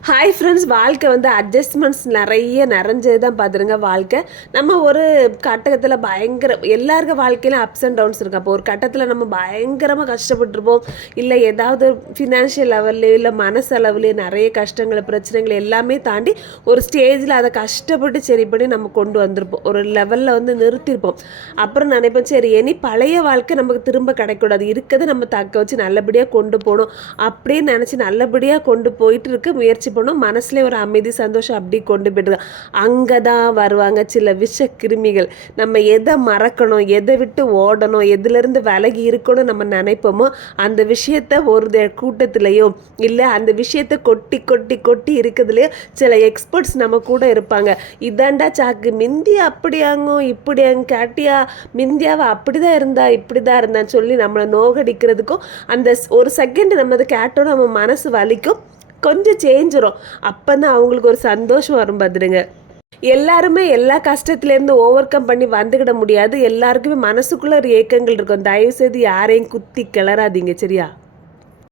Hi friends, வாழ்க்கை வந்து adjustments நிறைஞ்சது தான் பார்த்துருங்க. வாழ்க்கை நம்ம ஒரு கட்டத்தில் எல்லாருக்கும் வாழ்க்கையிலும் அப்ஸ் அண்ட் டவுன்ஸ் இருக்கும். அப்போ ஒரு கட்டத்தில் நம்ம பயங்கரமாக கஷ்டப்பட்டுருப்போம். இல்லை ஏதாவது ஃபினான்ஷியல் லெவல்லையோ இல்லை மனசளவுலையோ நிறைய கஷ்டங்களை பிரச்சனைகள் எல்லாமே தாண்டி ஒரு ஸ்டேஜில் அதை கஷ்டப்பட்டு சரி பண்ணி நம்ம கொண்டு வந்திருப்போம். ஒரு லெவலில் வந்து நிறுத்தியிருப்போம். அப்புறம் நினைப்போம், சரி இனி பழைய வாழ்க்கை நமக்கு திரும்ப கிடைக்கூடாது, இருக்கிறத நம்ம தக்க வச்சு நல்லபடியாக கொண்டு போகணும் அப்படின்னு நினச்சி நல்லபடியாக கொண்டு போயிட்டு இருக்க முயற்சி பண்ணும். மனசுலேயே ஒரு அமைதி சந்தோஷம் அப்படி கொண்டு போய்ட்டு அங்கே தான் வருவாங்க சில விஷ கிருமிகள். நம்ம எதை மறக்கணும், எதை விட்டு ஓடணும், எதுலேருந்து விலகி இருக்கணும் நம்ம நினைப்போமோ அந்த விஷயத்த ஒரு கூட்டத்திலையோ இல்லை அந்த விஷயத்த கொட்டி கொட்டி கொட்டி இருக்கிறதுலையோ சில எக்ஸ்பர்ட்ஸ் நம்ம கூட இருப்பாங்க. இதாண்டா சாக்கு, மிந்தியா அப்படியாங்கோ இப்படியாங்க கேட்டியா, மிந்தியாவை அப்படி தான் இருந்தா இப்படி தான் இருந்தான்னு சொல்லி நம்மளை நோகடிக்கிறதுக்கும் அந்த ஒரு செகண்ட் நம்ம அதை கேட்டோம் நம்ம மனசு வலிக்கும், கொஞ்சம் சேஞ்ச் வரும். அப்போ தான் அவங்களுக்கு ஒரு சந்தோஷம் வரும். பார்த்துடுங்க, எல்லாருமே எல்லா கஷ்டத்துலேருந்து ஓவர் கம் பண்ணி வந்துக்கிட முடியாது. எல்லாருக்குமே மனசுக்குள்ளே ஒரு ஏக்கங்கள் இருக்கும். தயவுசெய்து யாரையும் குத்தி கிளறாதீங்க, சரியா?